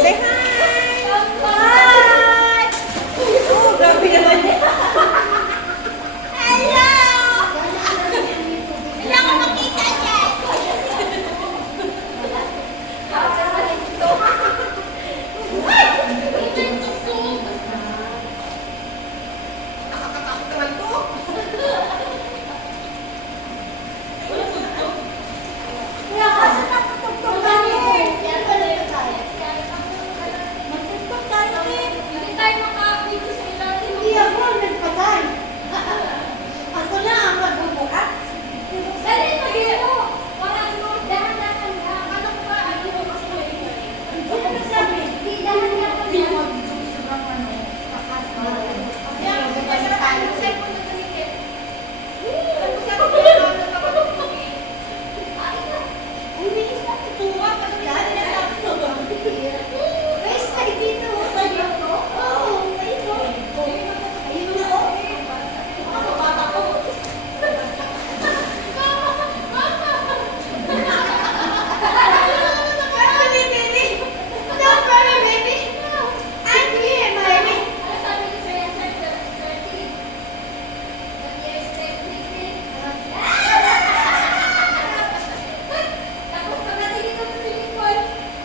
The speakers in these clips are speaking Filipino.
Say hi! Hi! Oh, grabe naman yan. Hello! Wala ko makita dyan. Nakakatakot naman to. Wala ka sa nakatugtog kami. Magtugtog tayo eh. Hindi tayo makakabito sa ilalim. Hindi ako nagpatay. Ako na ang magbubuhat. Dali, mag-ilo. Parang dahan-dahan ka. Ano ko ba? Ano ko kasi maingay? Ano sabi? Hindi, dahan-dahan ka. Sobrang ano. Yan, kasi tayo sa cellphone na tumikit. Ano sabi ko na nakatugtog eh. Umilis na tutuwa kasi dahil nasabi ko. Guys, tayo dito. Tayo ko? Oo, tayo ko. Ayun na o. Ako, bata ko. Don't worry, baby. I'm here, baby.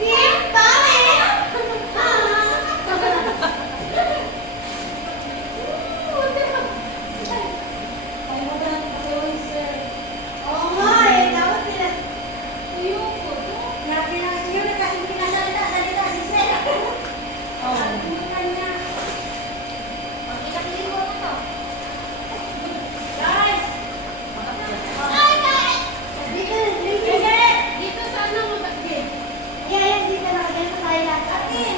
Yeah, Oo nga eh, dapat nila. Yun na kasi pinasalita si Sir. Ang tingnan niya. Guys! Hi, guys! Dito sa ano mo bagay? Ayan, dito na. Ayan na tayo lahat. Atin!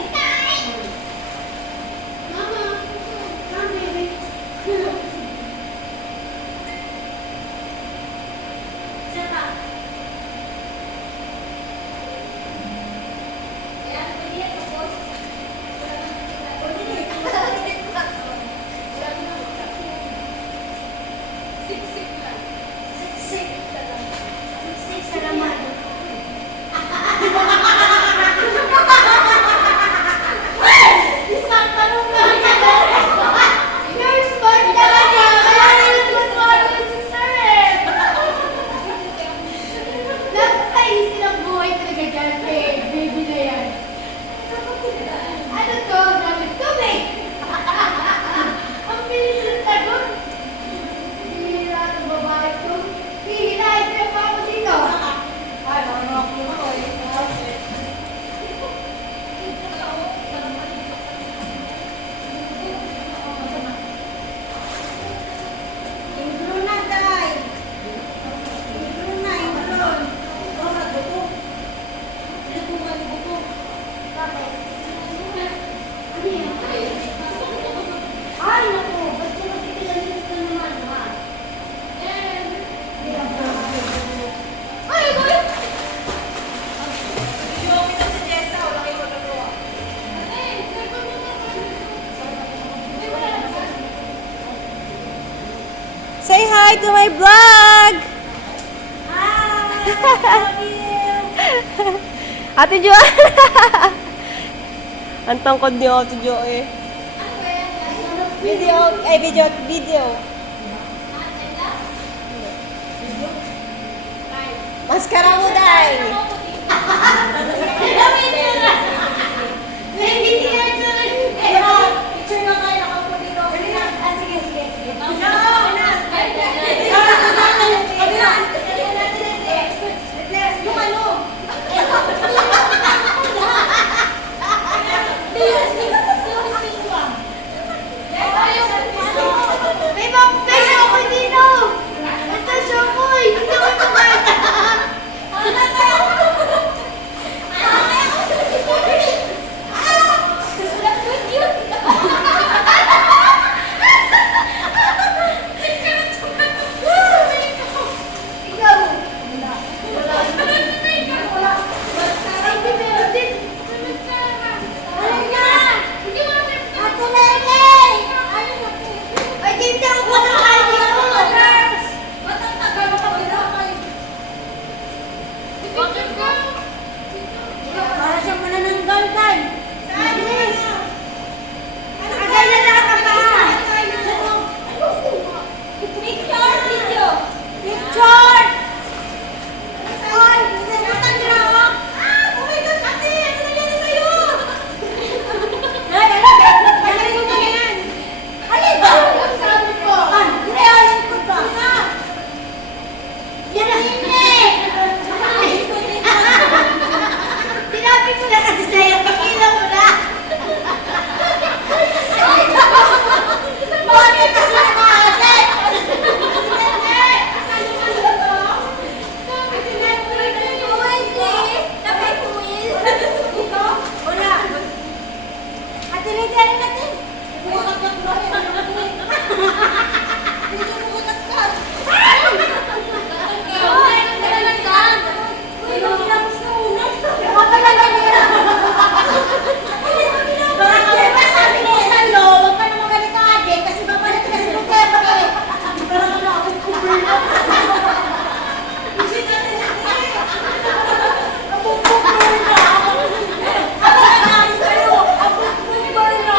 Mama! Mama, baby. Isa pa. Ayan, pwede yan tapos. Pwede yan. Siksik lang. Siksik lang. Siksik sa laman. Isang tanong na sa You're smart naman yan. Kaya nilagyan mo ako si Sir eh. Napakaisin ang buhay talaga dyan kay baby na yan. Ano to? Gamit tubig. Ang bilis ng tagot. Hihila ng babae ko. Hihilahin ko pa ako dito. Ay, marunong ako eh. Improve na, Day. Improve na, improve. Oh, nagbuto. Nagbuto. Bakit? Ano yan? Ay, naku. Ba't ko magkikilalinis ka naman, ha? Ay, boy! Show kita si Jessa, wala kayo magagawa. Say hi to my vlog! Hi! Love you! Ate Jo! Ang tangkod niyo, Ate Jo eh. Video, video. Maskara mo, Day! Picture na kayo, nakaupo dito. Sige, sige, sige. Yung ano? May mga ako dito! Ito siya ko! Hindi ko ito Bigyan natin. Bukakat ba rin? Hindi mo bukakat. Ay, ang talagang. Uy, magilapos na muna. Huwag ka lang ganyan. Bakit ba sabi ni Salo, huwag ka na magalit ka agad kasi babalik ka sa Lutero eh. Parang ano ako cover na. Hindi natin natin. Abong cover na. Abong namin sa'yo. Abong cover na.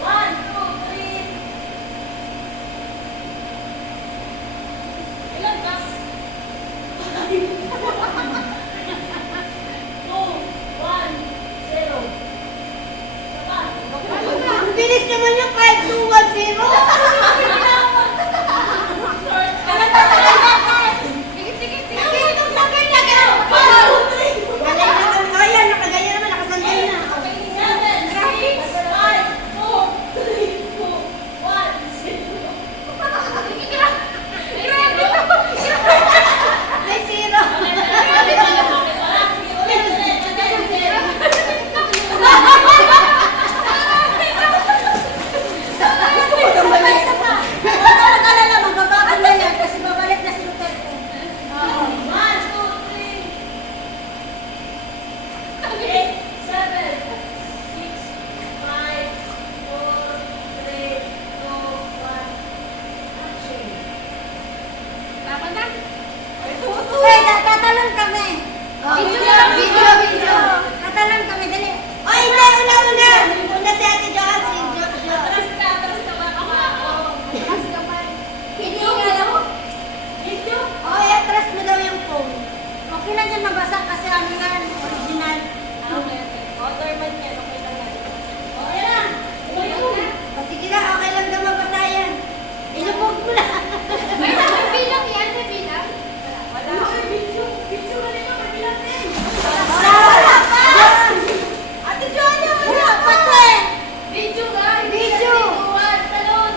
One, two, three. Ilan kas? Two, one, zero. Sabat. Ang bilis naman yung 5210. Ayan, nakagaya naman, nakasandal na. May zero. Alala, magbabago na yan kasi babalik na si Duterte. One, two, three. 8, 7,